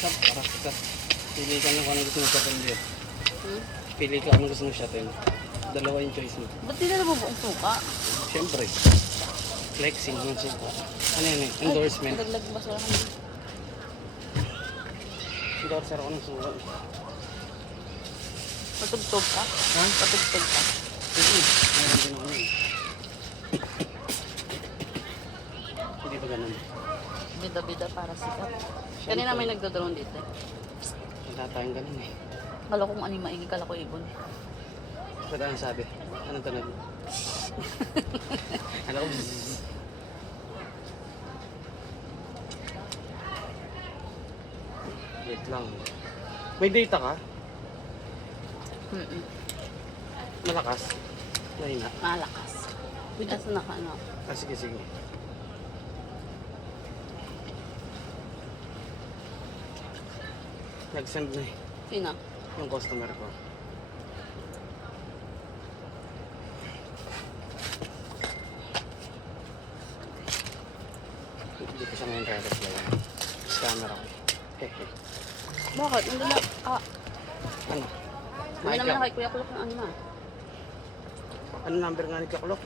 Sab, para ka. Pili ka ng kung anong gusto mo siya din. Hmm? Pili ka anong gusto mo siya din. Dalawa yung choice mo. Ba't di na buong suka? Siyempre. Flexing mo siya. Ano yun eh? Endorsement. Naglag basura kami. Endorser ako ng suka. Patugtog ka? Ha? Patugtog ka? Sige. Meron din ako yun. Hindi ba ganun? Bida-bida para sikat. Kanina may nagdodrone dito. Wala tayong ganun eh. Kala kong ano yung maigi, kala ko ibon. Ba't anong sabi? Anong tunog? Alam ko, bzzz. Wait lang. May data ka? Malakas? Mahina? Malakas. Bigas na ka, ano? Ah, sige, sige. Nag-send na eh. Sino? Yung customer ko. Hindi ko siya ngayon re-reply. Scammer ako. Hehe. Bakit? Hindi na, Ano? hindi naman na kay Kuya Kulok ng ano na. Ano number nga ni Kaklok?